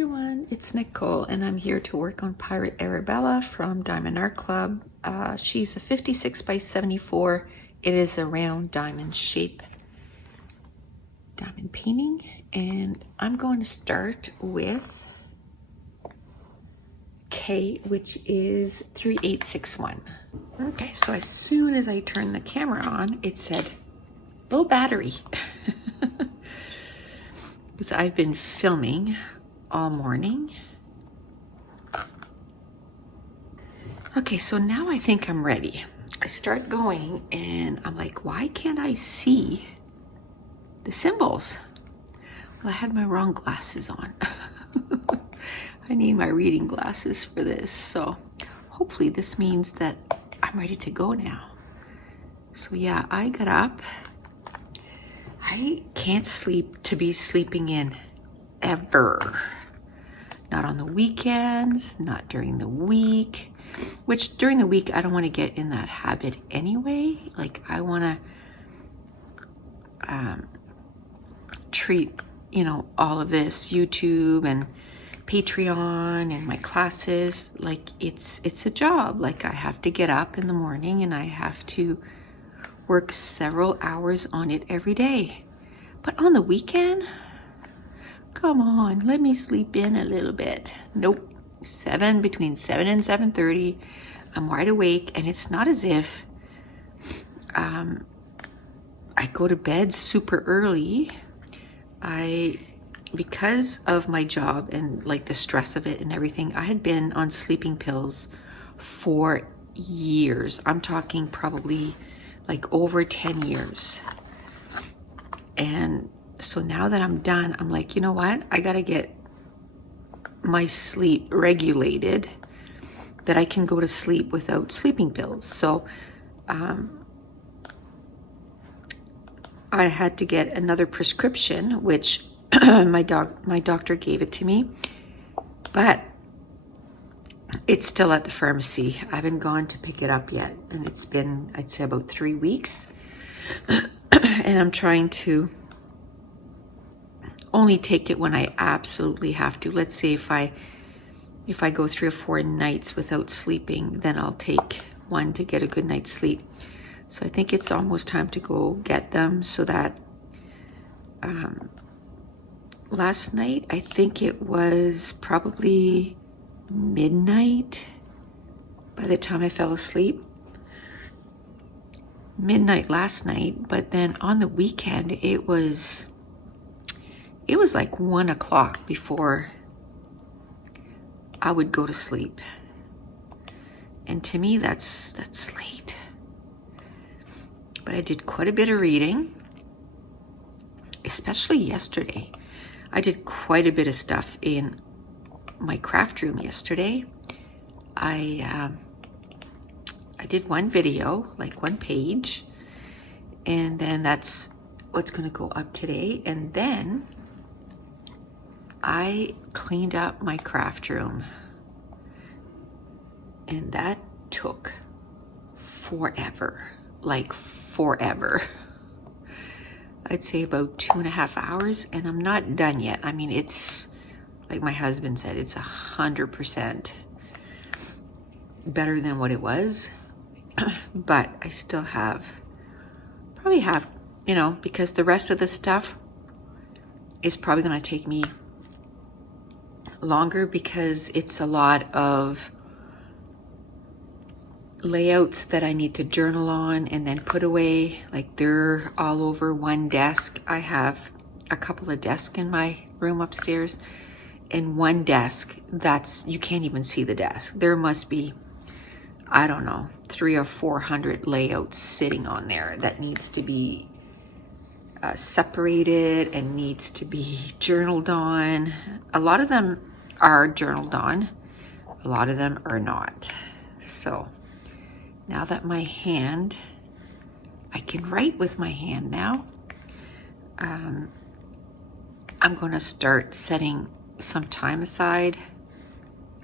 everyone, it's Nicole and I'm here to work on Pirate Arabella from Diamond Art Club. She's a 56 by 74. It is a round diamond shape diamond painting, and I'm going to start with K, which is 3861. Okay, so as soon as I turned the camera on, it said low battery. Because I've been filming all morning. Okay, so now I think I'm ready. I start going and I'm like, why can't I see the symbols? Well, I had my wrong glasses on. I need my reading glasses for this. So hopefully this means that I'm ready to go now. So yeah, I got up. I can't sleep to be sleeping in ever. Not on the weekends, not during the week, which during the week, I don't want to get in that habit anyway. Like I want to treat, all of this YouTube and Patreon and my classes, like it's a job. Like I have to get up in the morning and I have to work several hours on it every day. But on the weekend, come on, let me sleep in a little bit. Nope. Between 7 and 7:30, I'm wide awake, and it's not as if I go to bed super early. Because of my job and like the stress of it and everything, I had been on sleeping pills for years. I'm talking probably like over 10 years. And so now that I'm done, I'm like, you know what? I gotta get my sleep regulated that I can go to sleep without sleeping pills. So I had to get another prescription, which my doctor gave it to me, but it's still at the pharmacy. I haven't gone to pick it up yet, and it's been, I'd say, about 3 weeks. And I'm trying to only take it when I absolutely have to. Let's say if I go 3 or 4 nights without sleeping, then I'll take one to get a good night's sleep. So I think it's almost time to go get them, so that last night, I think it was probably midnight by the time I fell asleep. Midnight last night, but then on the weekend, it was like 1 o'clock before I would go to sleep. And to me, that's late. But I did quite a bit of reading, especially yesterday. I did quite a bit of stuff in my craft room yesterday. I did one video, like 1 page, and then that's what's going to go up today. And then I cleaned up my craft room, and that took forever, like forever. I'd say about 2.5 hours, and I'm not done yet. I mean, it's like my husband said, it's 100% better than what it was. But I still probably have, because the rest of the stuff is probably going to take me longer, because it's a lot of layouts that I need to journal on and then put away. Like they're all over one desk. I have a couple of desks in my room upstairs, and one desk you can't even see the desk. There must be, I don't know, 300 or 400 layouts sitting on there that needs to be separated and needs to be journaled on. A lot of them are journaled on, a lot of them are not. So now that my hand, I can write with my hand now, I'm going to start setting some time aside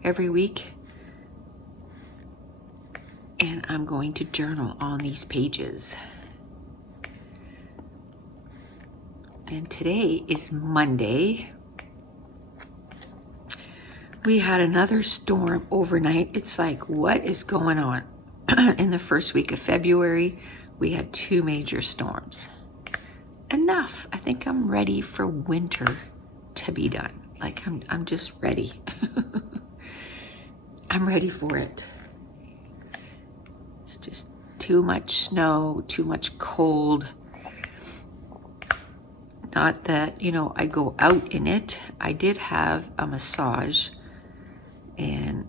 every week, and I'm going to journal on these pages. And today is Monday, We had another storm overnight. It's like, what is going on? In the first week of February, we had 2 major storms. Enough. I think I'm ready for winter to be done. Like I'm just ready. I'm ready for it. It's just too much snow, too much cold. Not that, you know, I go out in it. I did have a massage and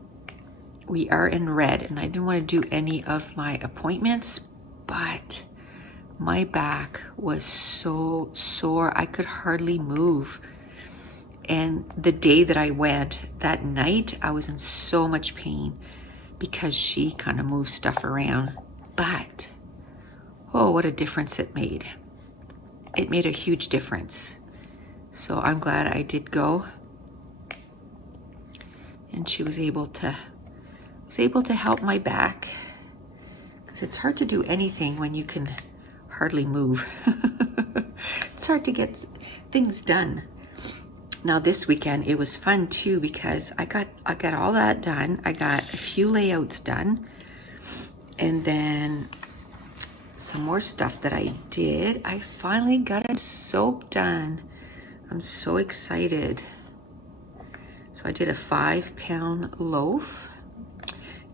we are in red, and I didn't want to do any of my appointments, but my back was so sore I could hardly move. And the day that I went, that night, I was in so much pain because she kind of moved stuff around. But, oh, what a difference it made. It made a huge difference. So I'm glad I did go. And she was able to help my back, because it's hard to do anything when you can hardly move. It's hard to get things done. Now this weekend it was fun too, because I got all that done. I got a few layouts done, and then some more stuff that I did. I finally got a soap done. I'm so excited. So I did a 5-pound loaf,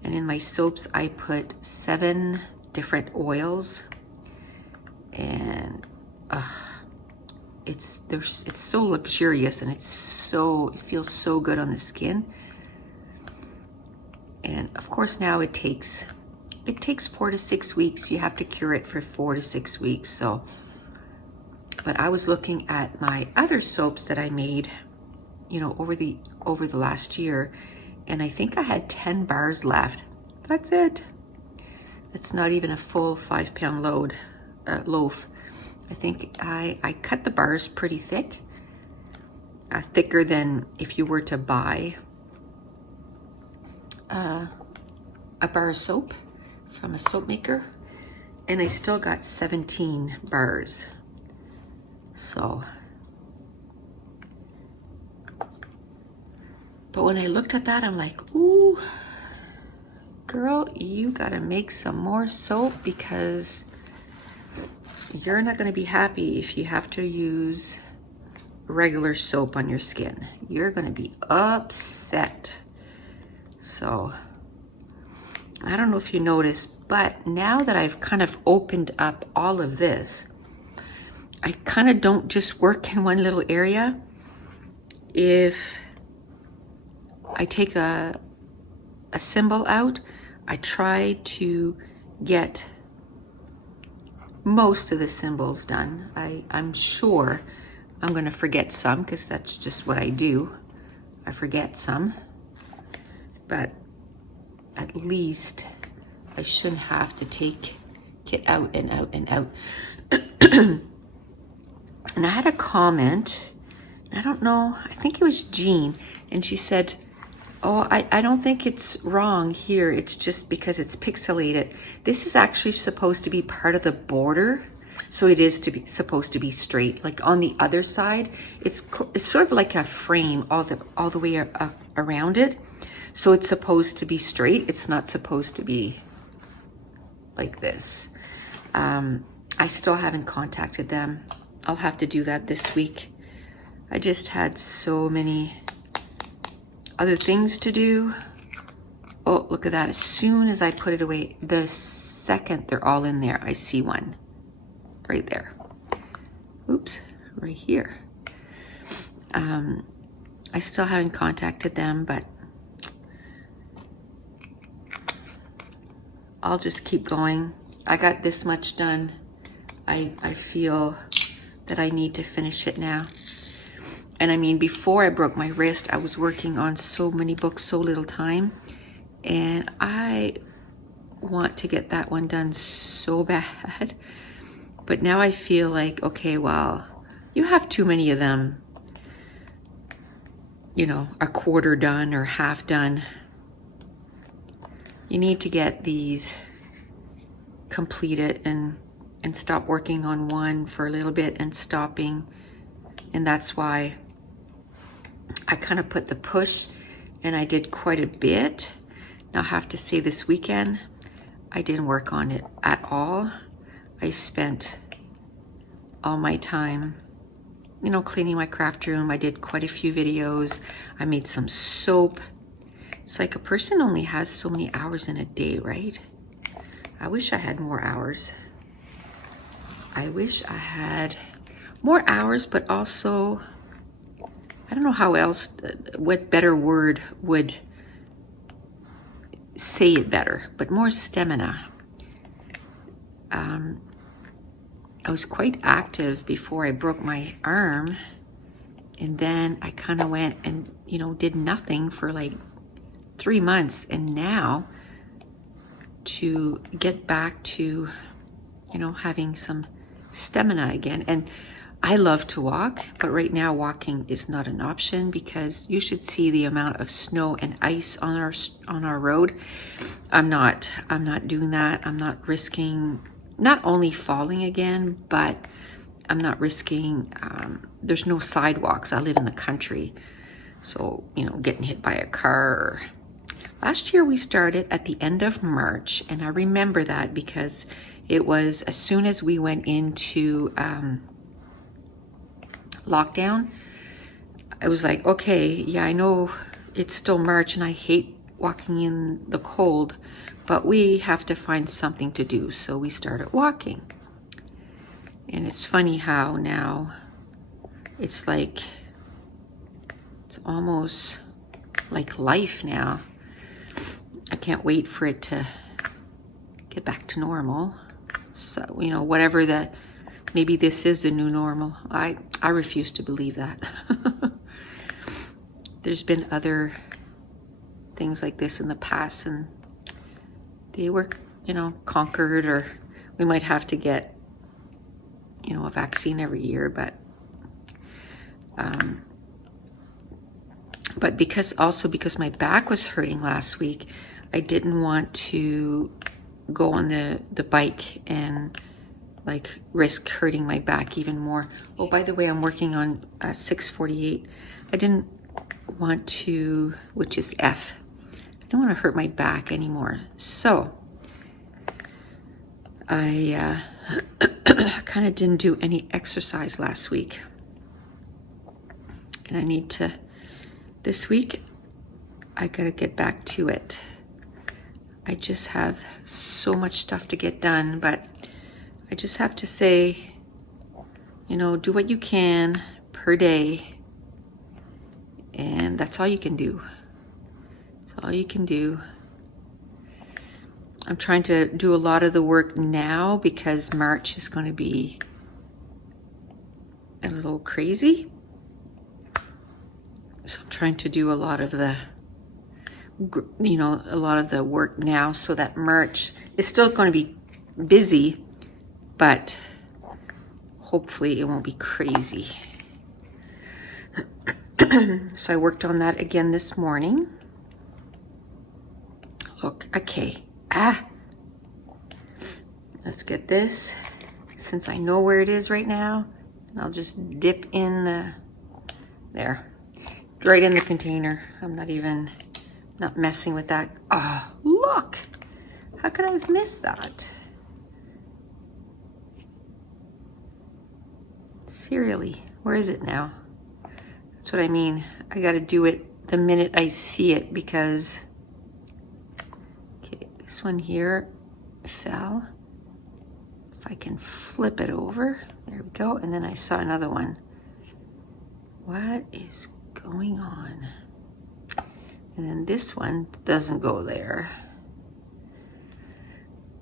and in my soaps I put 7 different oils, and it's so luxurious, and it feels so good on the skin. And of course now it takes 4 to 6 weeks. You have to cure it for 4 to 6 weeks. So, but I was looking at my other soaps that I made, you know, over the last year, and I think I had 10 bars left. That's it. It's not even a full 5-pound loaf. I think I cut the bars pretty thick, thicker than if you were to buy a bar of soap from a soap maker, and I still got 17 bars. So, but when I looked at that, I'm like, ooh, girl, you gotta make some more soap, because you're not gonna be happy if you have to use regular soap on your skin. You're gonna be upset. So, I don't know if you noticed, but now that I've kind of opened up all of this, I kind of don't just work in one little area. If I take a symbol out, I try to get most of the symbols done. I'm sure I'm gonna forget some, because that's just what I do. I forget some, but at least I shouldn't have to take it out and out and out. And I had a comment, I don't know, I think it was Jean, and she said, oh, I don't think it's wrong here. It's just because it's pixelated. This is actually supposed to be part of the border. So it is supposed to be straight. Like on the other side, it's sort of like a frame all the way around it. So it's supposed to be straight. It's not supposed to be like this. I still haven't contacted them. I'll have to do that this week. I just had so many other things to do. Oh, look at that. As soon as I put it away, the second they're all in there, I see one right there. Oops, right here. I still haven't contacted them, but I'll just keep going. I got this much done. I feel that I need to finish it now. And I mean, before I broke my wrist, I was working on so many books, so little time. And I want to get that one done so bad. But now I feel like, okay, well, you have too many of them, you know, a quarter done or half done. You need to get these completed and stop working on one for a little bit and stopping. And that's why I kind of put the push and I did quite a bit. Now I have to say this weekend, I didn't work on it at all. I spent all my time, you know, cleaning my craft room. I did quite a few videos. I made some soap. It's like a person only has so many hours in a day, right? I wish I had more hours. I wish I had more hours, but also, I don't know how else, what better word would say it better, but more stamina. I was quite active before I broke my arm, and then I kind of went and, you know, did nothing for like 3 months, and now to get back to, you know, having some stamina again. And I love to walk, but right now walking is not an option because you should see the amount of snow and ice on our road. I'm not doing that. I'm not risking not only falling again, but I'm not risking, there's no sidewalks. I live in the country. So, you know, getting hit by a car. Last year we started at the end of March, and I remember that because it was as soon as we went into lockdown. I was like, okay, yeah, I know it's still March and I hate walking in the cold, but we have to find something to do. So we started walking. And it's funny how now it's like, it's almost like life now. I can't wait for it to get back to normal. So, you know, whatever that, maybe this is the new normal. I refuse to believe that. There's been other things like this in the past, and they were, you know, conquered, or we might have to get, you know, a vaccine every year, but because my back was hurting last week, I didn't want to go on the bike and like risk hurting my back even more. Oh, by the way, I'm working on 648. I didn't want to, which is F. I don't want to hurt my back anymore. So I kind of didn't do any exercise last week. And I need to, this week, I gotta get back to it. I just have so much stuff to get done, but I just have to say, you know, do what you can per day. And that's all you can do. That's all you can do. I'm trying to do a lot of the work now because March is going to be a little crazy. So I'm trying to do a lot of the, you know, a lot of the work now so that March is still going to be busy, but hopefully it won't be crazy. So I worked on that again this morning. Look, okay. Let's get this, since I know where it is right now, and I'll just dip in there, right in the container. I'm not messing with that. Oh, look, how could I have missed that? Seriously, where is it now? That's what I mean. I gotta do it the minute I see it, because okay, this one here fell. If I can flip it over, there we go. And then I saw another one. What is going on? And then this one doesn't go there.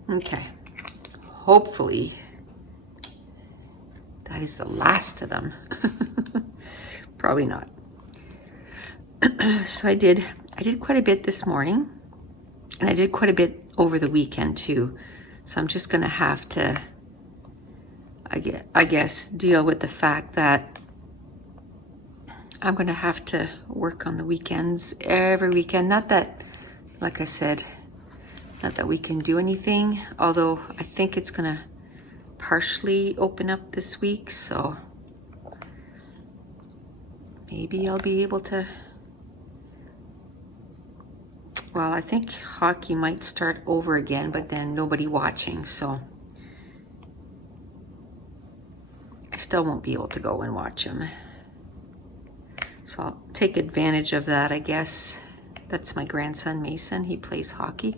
Okay, hopefully that is the last of them. Probably not. So I did quite a bit this morning, and I did quite a bit over the weekend too. So I'm just gonna have to, I guess, deal with the fact that I'm gonna have to work on the weekends every weekend. Not that, like I said, not that we can do anything, although I think it's gonna partially open up this week, so maybe I'll be able to well, I think hockey might start over again, but then nobody watching, so I still won't be able to go and watch them. So I'll take advantage of that, I guess. That's my grandson, Mason. He plays hockey.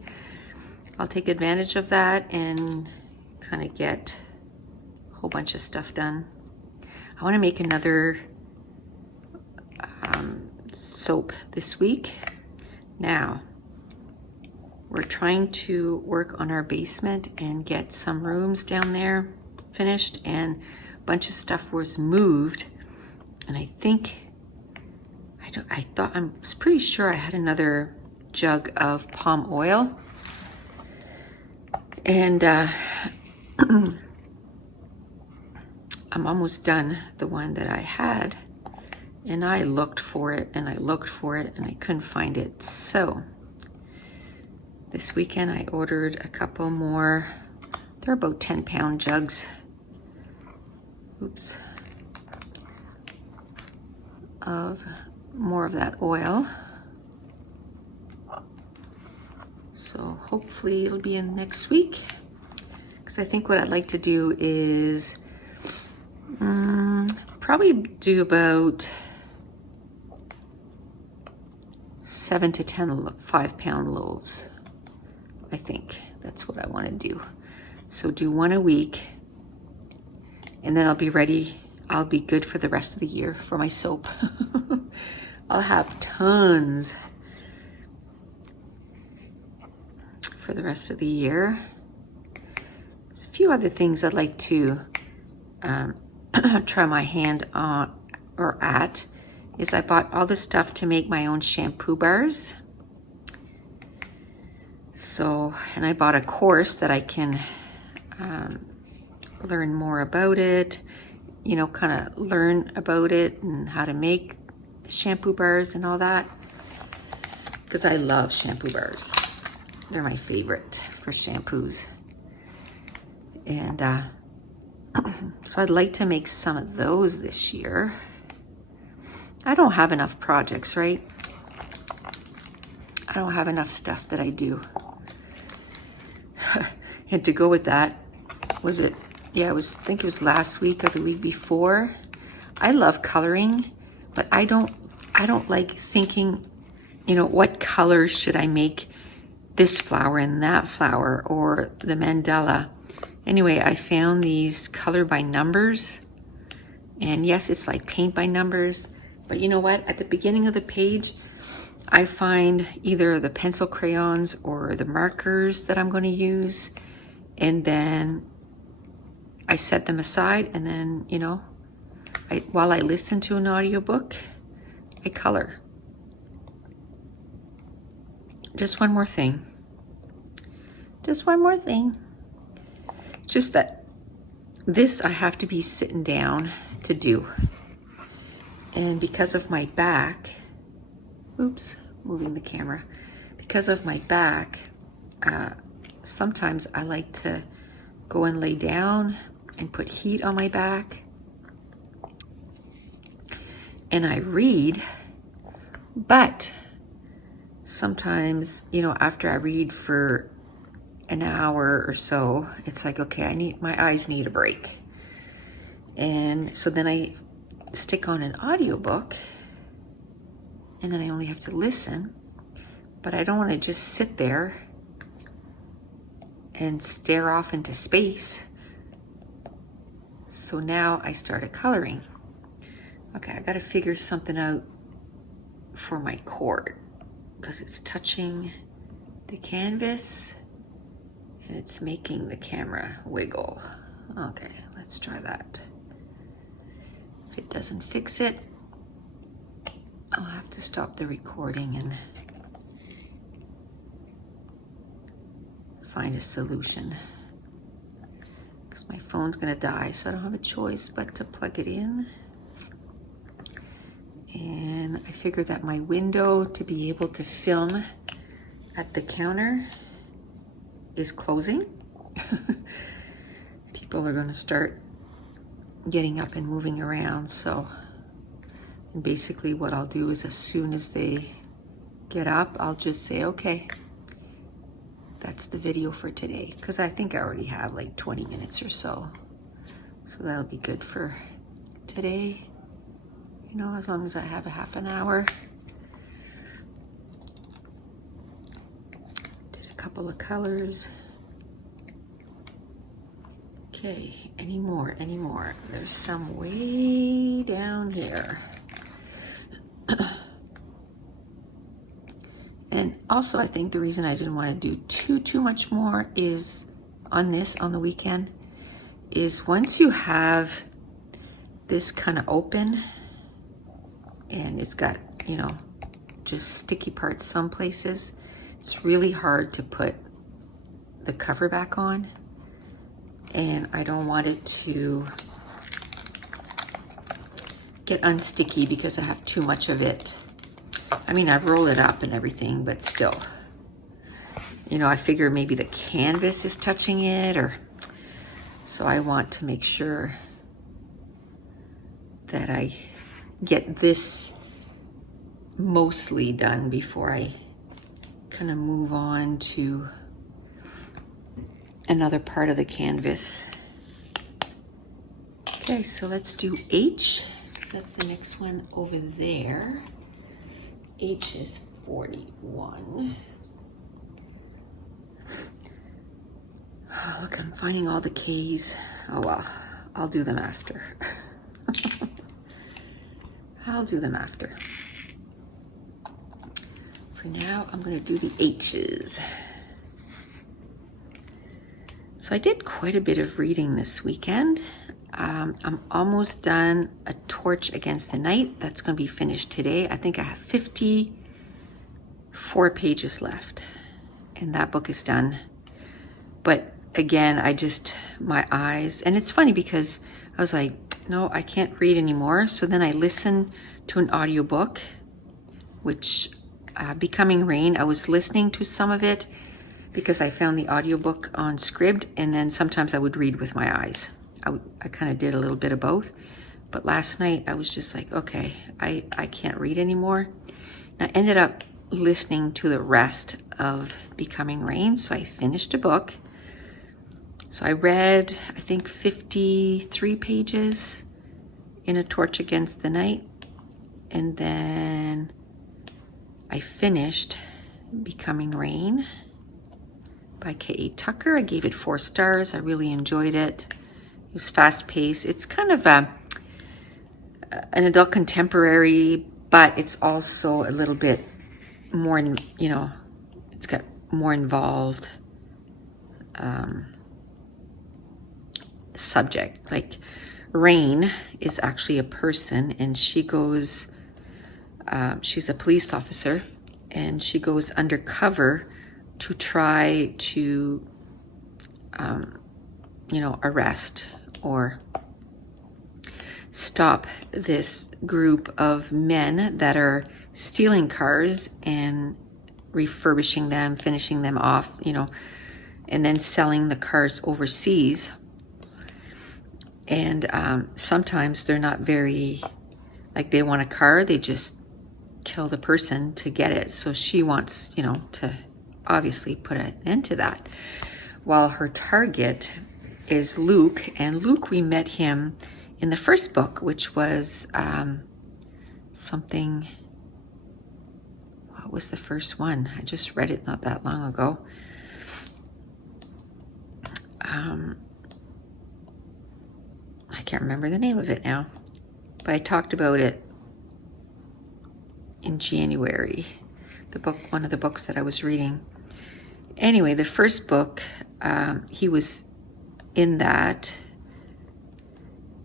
I'll take advantage of that and kind of get a whole bunch of stuff done. I want to make another soap this week. Now, we're trying to work on our basement and get some rooms down there finished, and a bunch of stuff was moved, and I think I was pretty sure I had another jug of palm oil, and I'm almost done the one that I had, and I looked for it and I looked for it and I couldn't find it. So this weekend I ordered a couple more. They're about 10-pound jugs. Oops. Of more of that oil. So hopefully it'll be in next week, because I think what I'd like to do is probably do about 7 to 10 5-pound loaves. I think that's what I want to do. So do one a week, and then I'll be ready. I'll be good for the rest of the year for my soap. I'll have tons for the rest of the year. There's a few other things I'd like to try my hand on or at. Is I bought all the stuff to make my own shampoo bars. So, and I bought a course that I can learn more about it, you know, kind of learn about it and how to make shampoo bars and all that, because I love shampoo bars. They're my favorite for shampoos. And so I'd like to make some of those this year. I don't have enough projects, right? I don't have enough stuff that I do. And to go with that, was it? Yeah, I think it was last week or the week before. I love coloring, but I don't like thinking, you know, what colors should I make this flower and that flower or the mandala. Anyway, I found these color by numbers, and yes, it's like paint by numbers, but you know what? At the beginning of the page, I find either the pencil crayons or the markers that I'm going to use, and then I set them aside, and then, you know, while I listen to an audiobook, I color. Just one more thing. Just one more thing. It's just that this I have to be sitting down to do. And because of my back, oops, moving the camera. Because of my back, sometimes I like to go and lay down and put heat on my back. And I read, but sometimes, you know, after I read for an hour or so, it's like, okay, my eyes need a break. And so then I stick on an audiobook, and then I only have to listen, but I don't want to just sit there and stare off into space. So now I started coloring. Okay, I got to figure something out for my cord, because it's touching the canvas and it's making the camera wiggle. Okay, let's try that. If it doesn't fix it, I'll have to stop the recording and find a solution, because my phone's gonna die, so I don't have a choice but to plug it in. And I figured that my window to be able to film at the counter is closing. People are gonna start getting up and moving around, so and basically what I'll do is as soon as they get up, I'll just say, okay, that's the video for today. Because I think I already have like 20 minutes or so. So that'll be good for today. You know, as long as I have a half an hour. Did a couple of colors. Okay, any more? There's some way down here. And also, I think the reason I didn't want to do too much more is on the weekend, is once you have this kind of open and it's got, you know, just sticky parts some places, it's really hard to put the cover back on. And I don't want it to get unsticky because I have too much of it. I mean, I've rolled it up and everything, but still. You know, I figure maybe the canvas is touching it, or so I want to make sure that I get this mostly done before I kind of move on to another part of the canvas. Okay, so let's do H, because that's the next one over there. H is 41. Oh, look, I'm finding all the K's. Oh well, I'll do them after. I'll do them after. For now, I'm going to do the H's. So I did quite a bit of reading this weekend. I'm almost done A Torch Against the Night. That's going to be finished today. I think I have 54 pages left, and that book is done. But again, my eyes, and it's funny because I was like, no, I can't read anymore. So then I listened to an audiobook, which Becoming Rain, I was listening to some of it because I found the audiobook on Scribd, and then sometimes I would read with my eyes. I kind of did a little bit of both. But last night I was just like, okay, I can't read anymore. And I ended up listening to the rest of Becoming Rain. So I finished a book. So I read, I think, 53 pages in A Torch Against the Night. And then I finished Becoming Rain by K.A. Tucker. I gave it 4 stars. I really enjoyed it. It was fast-paced. It's kind of an adult contemporary, but it's also a little bit more, you know, it's got more involved subject. Like Rain is actually a person, and she goes, she's a police officer, and she goes undercover to try to, you know, arrest or stop this group of men that are stealing cars and refurbishing them, finishing them off, you know, and then selling the cars overseas. And sometimes they're not very, like, they want a car, they just kill the person to get it. So she wants, you know, to obviously put an end to that. While her target is Luke, and Luke, we met him in the first book, which was something, what was the first one? I just read it not that long ago. I can't remember the name of it now, but I talked about it in January, the book, one of the books that I was reading. Anyway, the first book, he was in that,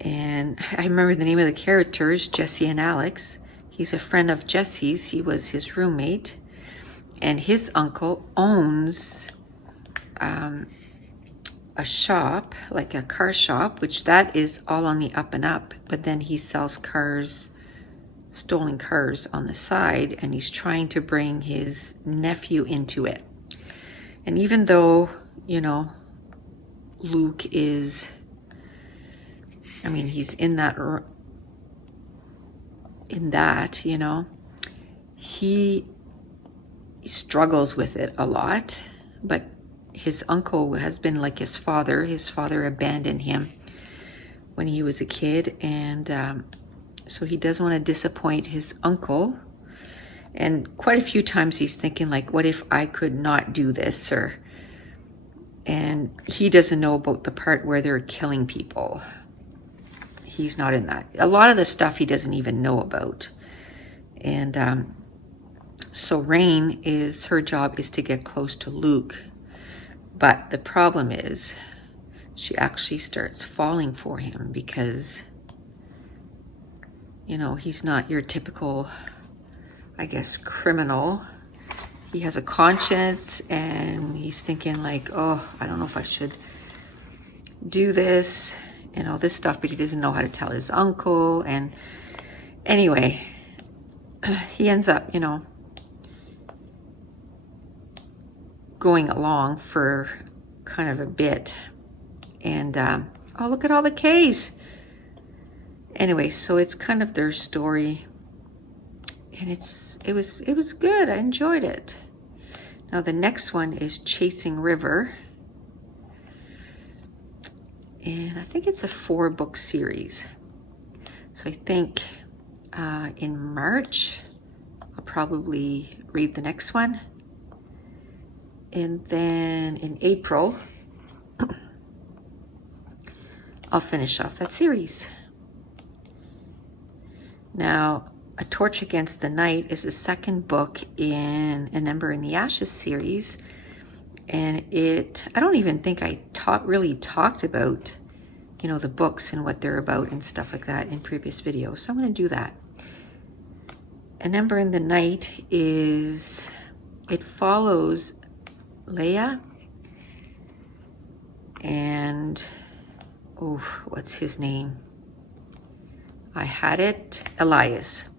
and I remember the name of the characters, Jesse and Alex. He's a friend of Jesse's. He was his roommate, and his uncle owns a shop, like a car shop, which that is all on the up and up, but then he sells cars, stolen cars on the side, and he's trying to bring his nephew into it. And even though, you know, Luke is, I mean, he's in that, you know, he struggles with it a lot, but his uncle has been like his father. His father abandoned him when he was a kid, and so he doesn't want to disappoint his uncle. And quite a few times he's thinking like, what if I could not do this? And he doesn't know about the part where they're killing people. He's not in that. A lot of the stuff he doesn't even know about. And so Rain, her job is to get close to Luke. But the problem is she actually starts falling for him because, you know, he's not your typical, I guess, criminal. He has a conscience, and he's thinking like, oh, I don't know if I should do this and all this stuff, but he doesn't know how to tell his uncle. And anyway, he ends up, you know, going along for kind of a bit. And oh, look at all the K's. Anyway, so it's kind of their story, and it was good. I enjoyed it. Now the next one is Chasing River, and I think it's a 4-book series. So I think in March I'll probably read the next one, and then in April I'll finish off that series. Now, A Torch Against the Night is the second book in An Ember in the Ashes series. And I don't even think I really talked about, you know, the books and what they're about and stuff like that in previous videos. So I'm going to do that. An Ember in the Night it follows Leia and, oh, what's his name? I had it, Elias.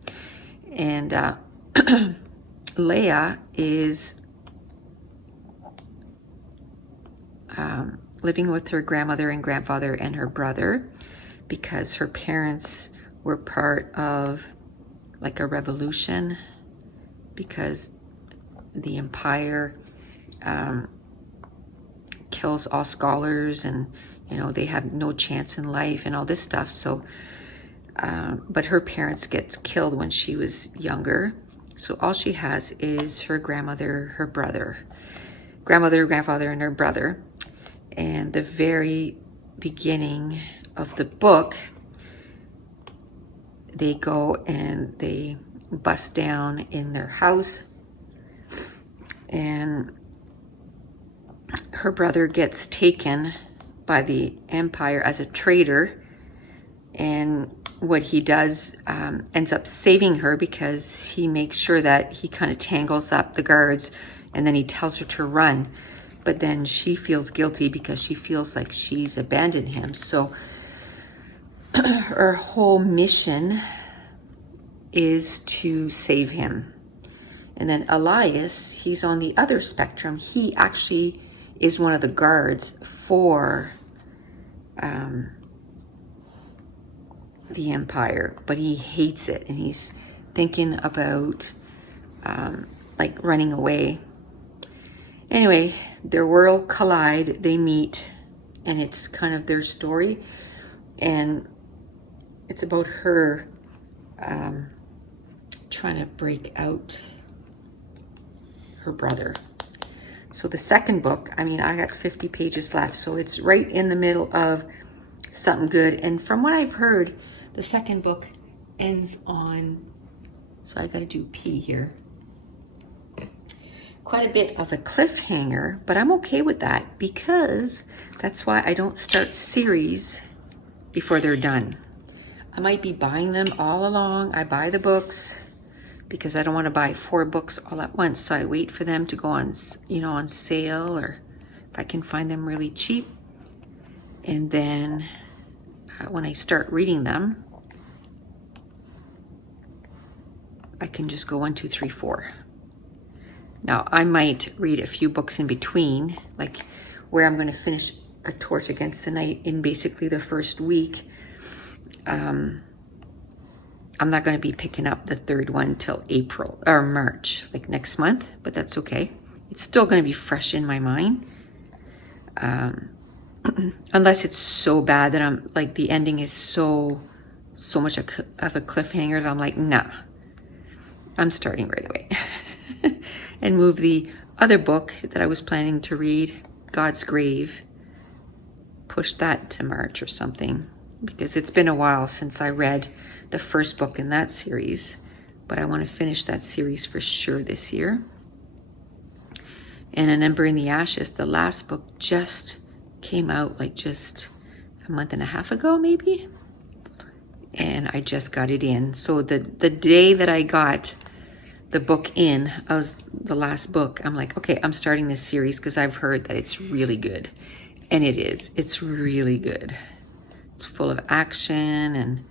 And Leia is living with her grandmother and grandfather and her brother because her parents were part of like a revolution because the Empire kills all scholars, and you know they have no chance in life and all this stuff. So but her parents gets killed when she was younger, so all she has is her grandmother, her brother, grandmother, grandfather, and her brother. And the very beginning of the book, they go and they bust down in their house, and her brother gets taken by the Empire as a traitor. And what he does ends up saving her because he makes sure that he kind of tangles up the guards, and then he tells her to run. But then she feels guilty because she feels like she's abandoned him. So her whole mission is to save him. And then Elias, he's on the other spectrum. He actually is one of the guards for the Empire, but he hates it, and he's thinking about like running away. Anyway, their world collide, they meet, and it's kind of their story, and it's about her trying to break out her brother. So the second book, I mean, I got 50 pages left, so it's right in the middle of something good. And from what I've heard, the second book ends on, so I got to do P here, quite a bit of a cliffhanger, but I'm okay with that because that's why I don't start series before they're done. I might be buying them all along. I buy the books because I don't want to buy 4 books all at once. So I wait for them to go on, you know, on sale, or if I can find them really cheap. And then when I start reading them, I can just go 1, 2, 3, 4. Now I might read a few books in between, like where I'm going to finish A Torch Against the Night in basically the first week. I'm not going to be picking up the third one till April or March, like next month, but that's okay. It's still going to be fresh in my mind. Unless it's so bad that I'm like, the ending is so much of a cliffhanger that I'm like, nah, I'm starting right away. And move the other book that I was planning to read, God's Grave, push that to March or something, because it's been a while since I read the first book in that series, but I want to finish that series for sure this year. And An Ember in the Ashes, the last book, just came out like just a month and a half ago maybe, and I just got it in. So the day that I got the book in, I was the last book, I'm like, okay, I'm starting this series because I've heard that it's really good. And it is. It's really good. It's full of action and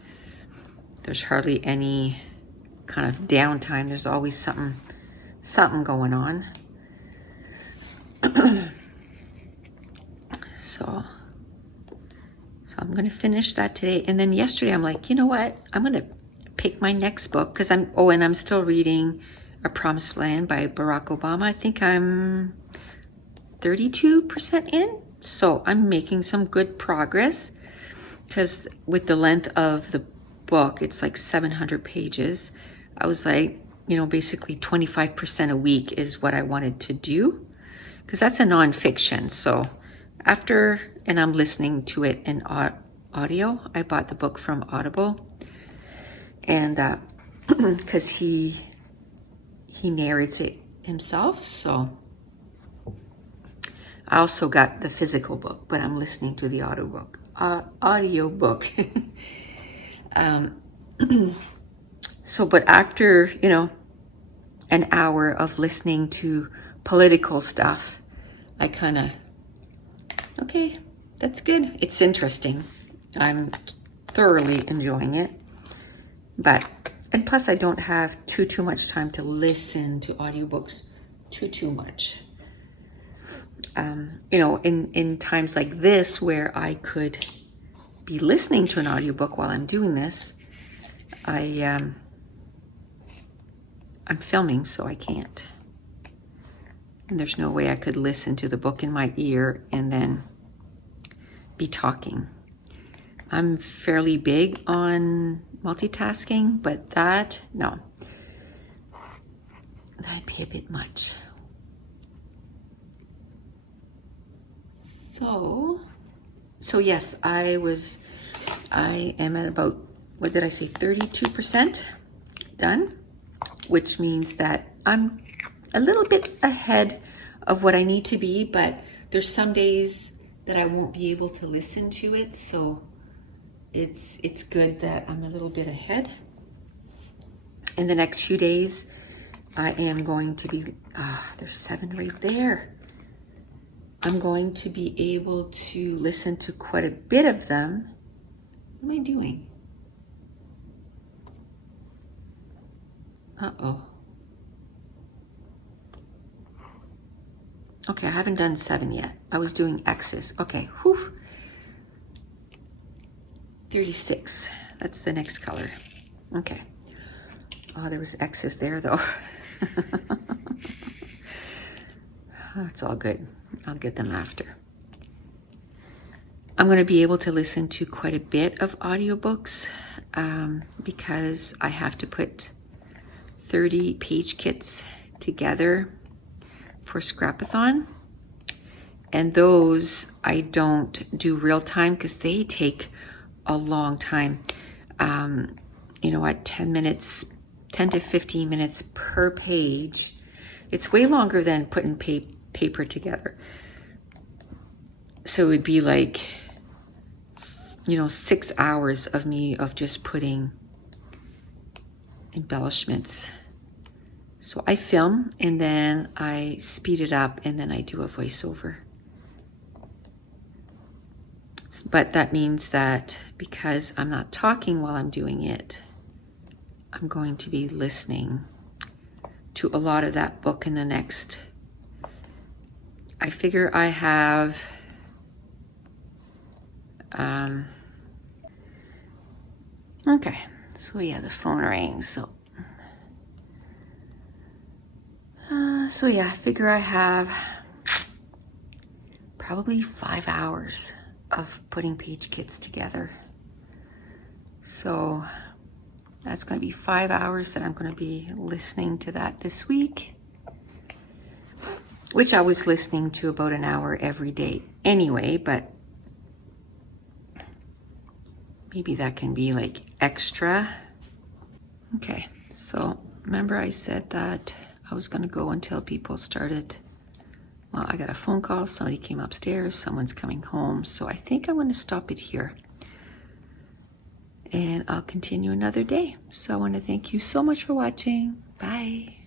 there's hardly any kind of downtime. There's always something going on. So I'm going to finish that today. And then yesterday I'm like, you know what? I'm going to pick my next book because I'm still reading A Promised Land by Barack Obama. I think I'm 32% in. So I'm making some good progress because with the length of the book, it's like 700 pages. I was like, basically 25% a week is what I wanted to do because that's a nonfiction. So and I'm listening to it in audio. I bought the book from Audible, and because he narrates it himself. So I also got the physical book, but I'm listening to the audio book. So, but after an hour of listening to political stuff, I kind of, okay, that's good. It's interesting. I'm thoroughly enjoying it. And plus I don't have too much time to listen to audiobooks too much. In times like this where I could be listening to an audiobook while I'm doing this, I'm filming, so I can't. And there's no way I could listen to the book in my ear and then be talking. I'm fairly big on multitasking, but no. That'd be a bit much. So yes, I am at about, what did I say, 32% done, which means that I'm a little bit ahead of what I need to be, but there's some days that I won't be able to listen to it, so it's good that I'm a little bit ahead. In the next few days, I am going to be, there's 7 right there. I'm going to be able to listen to quite a bit of them. What am I doing? Uh-oh. Okay, I haven't done 7 yet. I was doing X's. Okay, whew. 36. That's the next color. Okay. Oh, there was X's there though. Oh, it's all good. I'll get them after. I'm going to be able to listen to quite a bit of audiobooks because I have to put 30 page kits together for Scrapathon. And those I don't do real time because they take a long time. At 10 to 15 minutes per page. It's way longer than putting paper together. So it would be like, 6 hours of me of just putting embellishments. So I film and then I speed it up and then I do a voiceover. But that means that because I'm not talking while I'm doing it, I'm going to be listening to a lot of that book in the next. I figure I have okay, So yeah, the phone rings. So yeah, I figure I have probably 5 hours of putting page kits together. So that's going to be 5 hours that I'm going to be listening to that this week, which I was listening to about an hour every day anyway, but maybe that can be like extra. Okay, so remember I said that I was going to go until people started. Well, I got a phone call, somebody came upstairs, someone's coming home, so I think I'm going to stop it here. And I'll continue another day. So I want to thank you so much for watching. Bye.